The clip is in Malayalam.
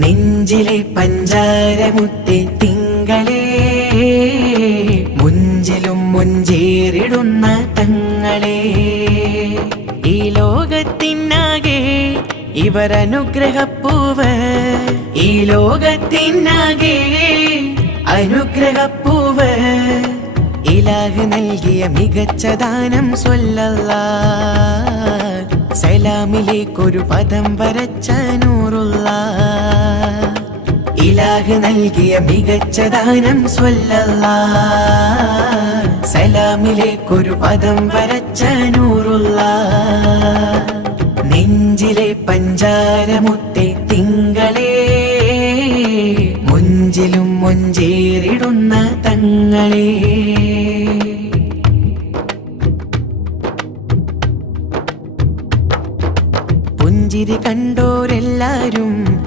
നെഞ്ചിലെ പഞ്ചാരമുത്തി തിങ്കളേ മുഞ്ചിലും മുഞ്ചേറിടുന്ന തങ്ങളെ. ഈ ലോകത്തിനാകെ ഇവർ അനുഗ്രഹപ്പൂവ് ഈ ലോകത്തിനാകെ അനുഗ്രഹപ്പൂവ്. ഇലാഹ് നൽകിയ മികച്ച ദാനം സ്വല്ലല്ല സലാമിലേക്കൊരു പദം വരച്ച നൂറുള്ള ഇലാഹ് നൽകിയ മികച്ച ദാനം സ്വല്ലല്ലാ. സലാമിലേക്കൊരു പദം വരച്ച നൂറുള്ള നെഞ്ചിലെ പഞ്ചാരമുത്തെ തിങ്കളേ. മുഞ്ചിലും മുഞ്ചേറിടുന്ന തങ്ങളേ. പുഞ്ചിരി കണ്ടോരെല്ലാരും